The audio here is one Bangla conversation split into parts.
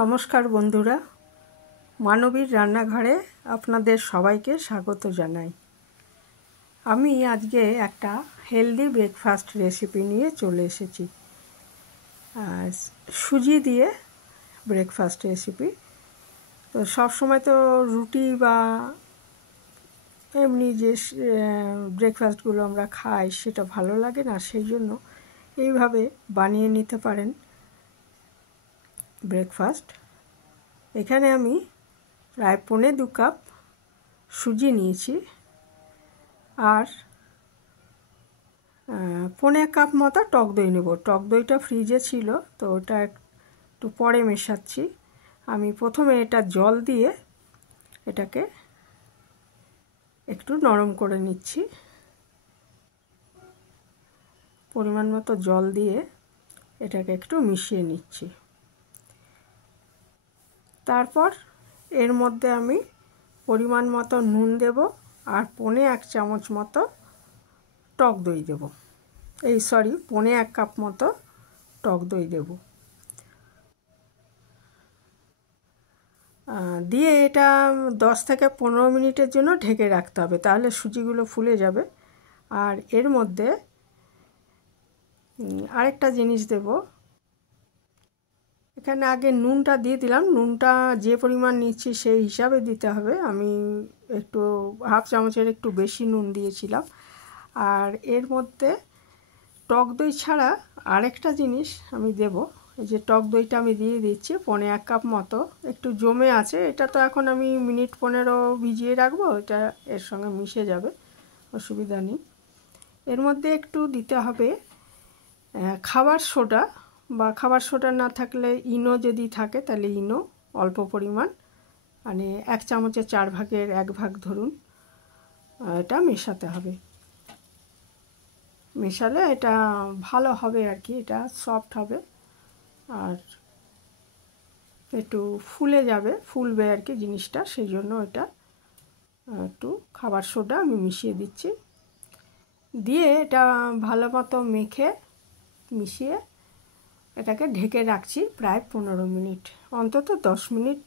নমস্কার বন্ধুরা, মানবীর রান্নাঘরে আপনাদের সবাইকে স্বাগত জানাই। আমি আজকে একটা হেলদি ব্রেকফাস্ট রেসিপি নিয়ে চলে এসেছি। সুজি দিয়ে ব্রেকফাস্ট রেসিপি। তো সবসময় তো রুটি বা এমনি যে ব্রেকফাস্টগুলো আমরা খাই সেটা ভালো লাগে না, সেই জন্য এইভাবে বানিয়ে নিতে পারেন ব্রেকফাস্ট। এখানে আমি প্রায় 1.25 কাপ সুজি নিয়েছি আর 1.25 কাপ মতো টক দই নেব। টক দইটা ফ্রিজে ছিল, তো ওটা একটু পরে মেশাচ্ছি। আমি প্রথমে এটা জল দিয়ে এটাকে একটু নরম করে নিচ্ছি। পরিমাণ মতো জল দিয়ে এটাকে একটু মিশিয়ে নিচ্ছি। তারপর এর মধ্যে আমি পরিমাণ মতো নুন দেব আর 1.25 চামচ মতো টক দই দেব। 1.25 কাপ মতো টক দই দেব। দিয়ে এটা 10 থেকে 15 মিনিটের জন্য ঢেকে রাখতে হবে, তাহলে সুজিগুলো ফুলে যাবে। আর এর মধ্যে আরেকটা জিনিস দেব। এখানে আগে নুনটা দিয়ে দিলাম, নুনটা যে পরিমাণ নিচ্ছি সেই হিসাবে দিতে হবে। আমি একটু 1/2 চামচের একটু বেশি নুন দিয়েছিলাম। আর এর মধ্যে টক দই ছাড়া আরেকটা জিনিস আমি দেব। এই যে টক দইটা আমি দিয়ে দিচ্ছি 1.25 কাপ মতো, একটু জমে আছে। এটা তো এখন আমি মিনিট 15 ভিজিয়ে রাখবো, এটা এর সঙ্গে মিশে যাবে, অসুবিধা নেই। এর মধ্যে একটু দিতে হবে খাবার সোডা, বা খাবার সোডা না থাকলে ইনো যদি থাকে তাহলে ইনো অল্প পরিমাণ, মানে 1 চামচের 4 ভাগের 1 ভাগ ধরুন, এটা মেশাতে হবে। মেশালে এটা ভালো হবে আর কি, এটা সফট হবে আর একটু ফুলবে আর কি জিনিসটা, সেই জন্য এটা একটু খাবার সোডা আমি মিশিয়ে দিচ্ছি। দিয়ে এটা ভালো মতো মিশিয়ে এটাকে ঢেকে রাখছি প্রায় 15 মিনিট, অন্তত 10 মিনিট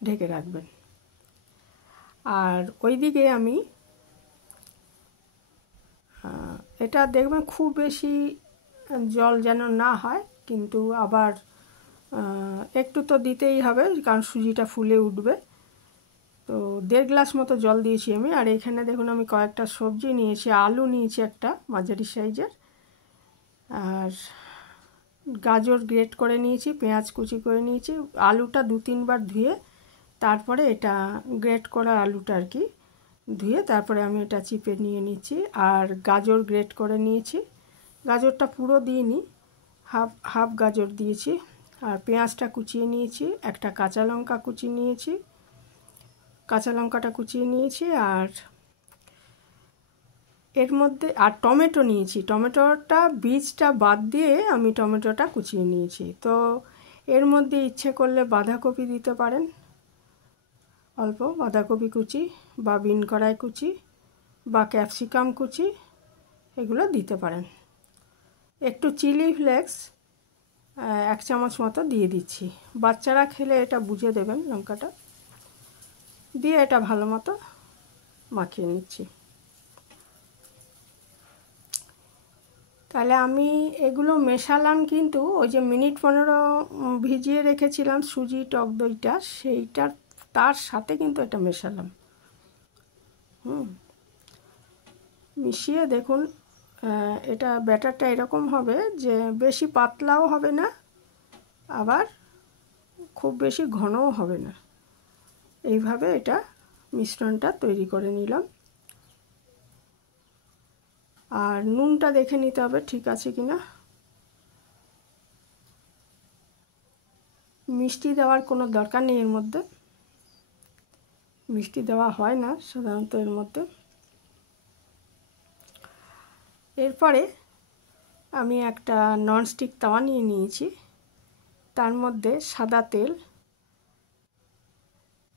ঢেকে রাখবেন। আর ওইদিকে আমি এটা দেখবেন খুব বেশি জল যেন না হয়, কিন্তু আবার একটু তো দিতেই হবে কারণ সুজিটা ফুলে উঠবে। তো 1.5 গ্লাস মতো জল দিয়েছি আমি। আর এখানে দেখুন আমি কয়েকটা সবজি নিয়েছি। আলু নিয়েছি একটা মাঝারি সাইজের, আর গাজর গ্রেট করে নিয়েছি, পেঁয়াজ কুচি করে নিয়েছি। আলুটা 2-3 বার ধুয়ে তারপরে এটা গ্রেট করা আলুটা আর কি ধুয়ে তারপরে আমি এটা চিপে নিয়ে নিচ্ছি। আর গাজর গ্রেট করে নিয়েছি, গাজরটা পুরো দিইনি, হাফ গাজর দিয়েছি। আর পেঁয়াজটা কুচিয়ে নিয়েছি, একটা কাঁচা লঙ্কা কুচিয়ে নিয়েছি, কাঁচা লঙ্কাটা কুচিয়ে নিয়েছি। আর এর মধ্যে আর টমেটো নিয়েছি, টমেটোটা বীজটা বাদ দিয়ে আমি টমেটোটা কুচিয়ে নিয়েছি। তো এর মধ্যে ইচ্ছে করলে বাঁধাকপি দিতে পারেন, অল্প বাঁধাকপি কুচি বা বিন কড়াই কুচি বা ক্যাপসিকাম কুচি, এগুলো দিতে পারেন। একটু চিলি ফ্লেক্স 1 চামচ মতো দিয়ে দিচ্ছি। বাচ্চারা খেলে এটা বুঝে দেবেন লঙ্কাটা দিয়ে। এটা ভালো মতো মাখিয়ে নিচ্ছি। তাহলে আমি এগুলো মেশালাম, কিন্তু ওই যে মিনিট 15 ভিজিয়ে রেখেছিলাম সুজি টক দইটা, সেইটার তার সাথে কিন্তু এটা মেশালাম। মিশিয়ে দেখুন এটা ব্যাটারটা এরকম হবে যে বেশি পাতলাও হবে না, আবার খুব বেশি ঘনও হবে না। এইভাবে এটা মিশ্রণটা তৈরি করে নিলাম। আর নুনটা দেখে নিতে হবে ঠিক আছে কিনা। মিষ্টি দেওয়ার কোনো দরকার নেই, এর মধ্যে মিষ্টি দেওয়া হয় না সাধারণত এর মধ্যে। এরপরে আমি একটা ননস্টিক তাওয়া নিয়ে নিয়েছি, তার মধ্যে সাদা তেল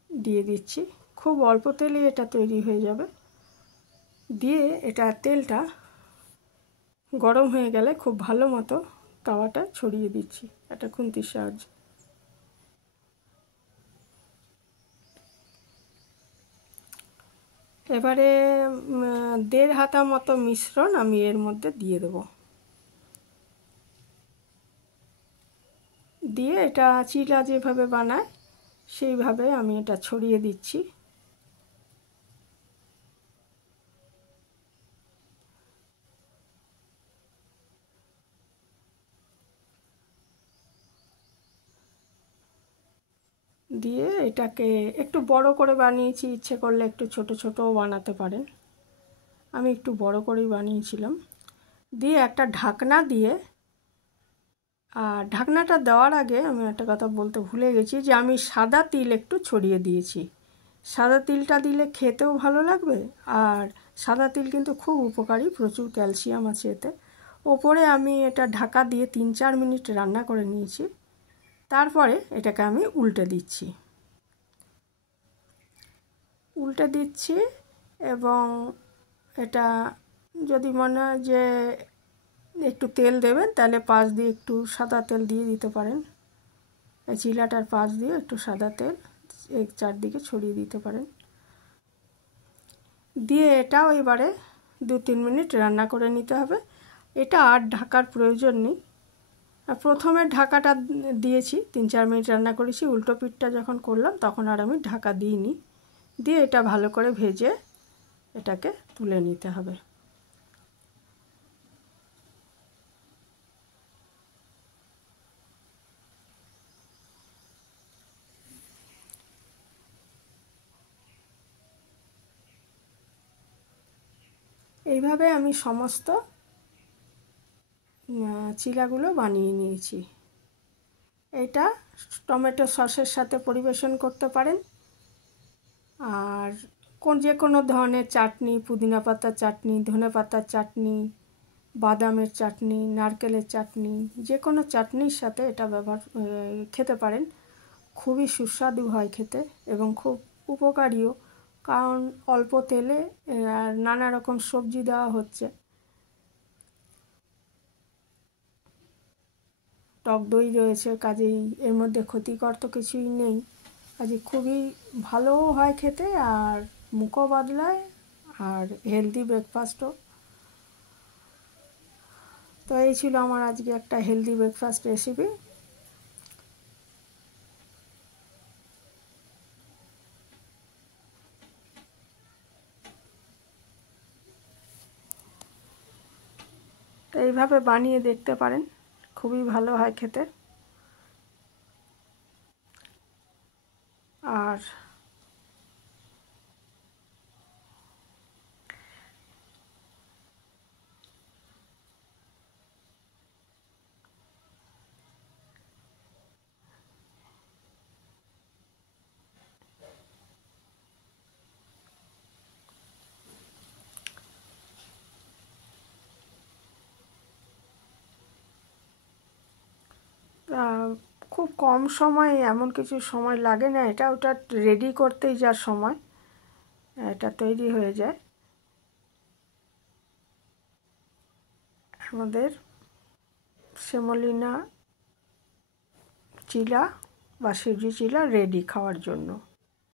দিয়ে দিচ্ছি। খুব অল্প তেলেই এটা তৈরি হয়ে যাবে। দিয়ে এটা তেলটা গরম হয়ে গেলে খুব ভালো মতো তাওয়াটা ছড়িয়ে দিচ্ছি একটা খুন্তির সাহায্যে। এবারে 1.5 হাতা মতো মিশ্রণ আমি এর মধ্যে দিয়ে দেব। দিয়ে এটা চিলা যেভাবে বানায় সেইভাবে আমি এটা ছড়িয়ে দিচ্ছি। দিয়ে এটাকে একটু বড় করে বানিয়েছি, ইচ্ছে করলে একটু ছোট ছোটও বানাতে পারেন, আমি একটু বড় করেই বানিয়েছিলাম। দিয়ে একটা ঢাকনা দিয়ে, আর ঢাকনাটা দেওয়ার আগে আমি একটা কথা বলতে ভুলে গেছি যে আমি সাদা তিল একটু ছড়িয়ে দিয়েছি। সাদা তিলটা দিলে খেতেও ভালো লাগবে, আর সাদা তিল কিন্তু খুব উপকারী, প্রচুর ক্যালসিয়াম আছে এতে। ওপরে আমি এটা ঢাকা দিয়ে 3-4 মিনিট রান্না করে নিয়েছি। তারপরে এটাকে আমি উল্টে দিচ্ছি এবং এটা যদি মনে হয় যে একটু তেল দেবেন তাহলে পাশ দিয়ে একটু সাদা তেল দিয়ে দিতে পারেন। এই চিলাটার পাশ দিয়ে একটু সাদা তেল এই চারদিকে ছড়িয়ে দিতে পারেন। দিয়ে এটাও এবারে 2-3 মিনিট রান্না করে নিতে হবে। এটা আর ঢাকার প্রয়োজন নেই। প্রথমে ঢাকাটা দিয়েছি, 3-4 মিনিট রান্না করেছি, উল্টো পিঠটা যখন করলাম তখন আর আমি ঢাকা দিইনি। দিয়ে এটা ভালো করে ভেজে এটাকে তুলে নিতে হবে। এইভাবে আমি সমস্ত চিলাগুলো বানিয়ে নিয়েছি। এটা টমেটো সসের সাথে পরিবেশন করতে পারেন, আর যে কোনো ধরনের চাটনি, পুদিনা পাতার চাটনি, ধনে পাতার চাটনি, বাদামের চাটনি, নারকেলের চাটনি, যে কোনো চাটনির সাথে এটা খেতে পারেন। খুবই সুস্বাদু হয় খেতে এবং খুব উপকারীও, কারণ অল্প তেলে আর নানা রকম সবজি দেওয়া হচ্ছে। টক দই রয়েছে, কাজেই এর মধ্যে ক্ষতিকর তো কিছুই নেই, কাজে খুবই ভালোও হয় খেতে, আর মুখও বদলায়, আর হেলদি ব্রেকফাস্টও। তো এই ছিল আমার আজকে একটা হেলদি ব্রেকফাস্ট রেসিপি। তো এইভাবে বানিয়ে দেখতে পারেন, খুবই ভালো হয় খেতে। আর খুব কম সময়ে, এমন কিছু সময় লাগে না, এটা ওটা রেডি করতেই যা সময়, এটা তৈরি হয়ে যায়। আমাদের সেমোলিনা চিলা বা সুজি চিলা রেডি খাওয়ার জন্য।